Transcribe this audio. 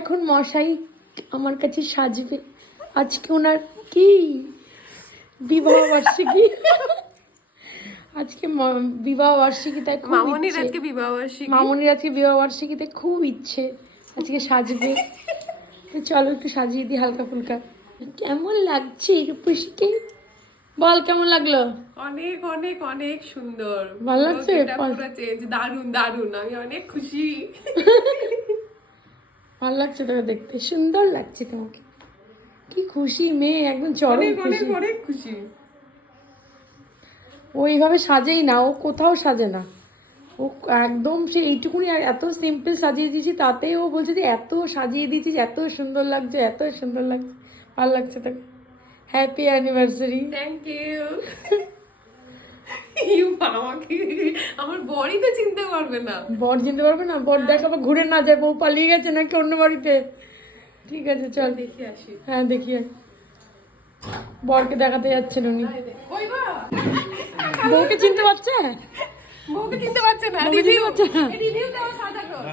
এখন মশাই আমার কাছে সাজবে। আজকে ওনার কি বিবাহ বার্ষিকী, আজকে বিবাহ বার্ষিকী, তাই মামনির আজকে বিবাহ বার্ষিকী। মামনির আজকে বিবাহ বার্ষিকীতে খুব ইচ্ছে আজকে সাজবে। তো চলো একটু সাজিয়ে দিই হালকা ফুলকা। কেমন লাগছে রূপসীকে? বল কেমন লাগলো? অনেক অনেক অনেক সুন্দর। ভালো লাগছে? পুরো চেঞ্জ, দারুন দারুন, আমি অনেক খুশি। ভালো লাগছে তোকে দেখতে, সুন্দর লাগছে তোমাকে। কি খুশি মেয়ে, একদম চরম খুশি। অনেক খুশি। ও এইভাবে সাজেই না, ও কোথাও সাজে না, ও একদম সে এইটুকুনি এত সিম্পল সাজিয়ে দিয়েছি, তাতেই ও বলছে যে এত সাজিয়ে দিয়েছিস, এত সুন্দর লাগছে, এত সুন্দর লাগছে। ভালো লাগছে তোকে। Happy anniversary. Thank you. You আমাকে আমার বড়ই তো চিন্তা করবে না। বর চিনতে পারবে না? বর দেখাবো ঘুরে না যায়, বউ পালিয়ে গেছে নাকি অন্য বাড়িতে। ঠিক আছে চল দেখি আসি। হ্যাঁ দেখি আয়। বরকে দেখাতে যাচ্ছেন উনি। ওই বা বউকে চিনতে পারছে? বউকে চিনতে পারছে না। বউকে চিনতে পারছে না? রিভিউ দাও সাজা কর।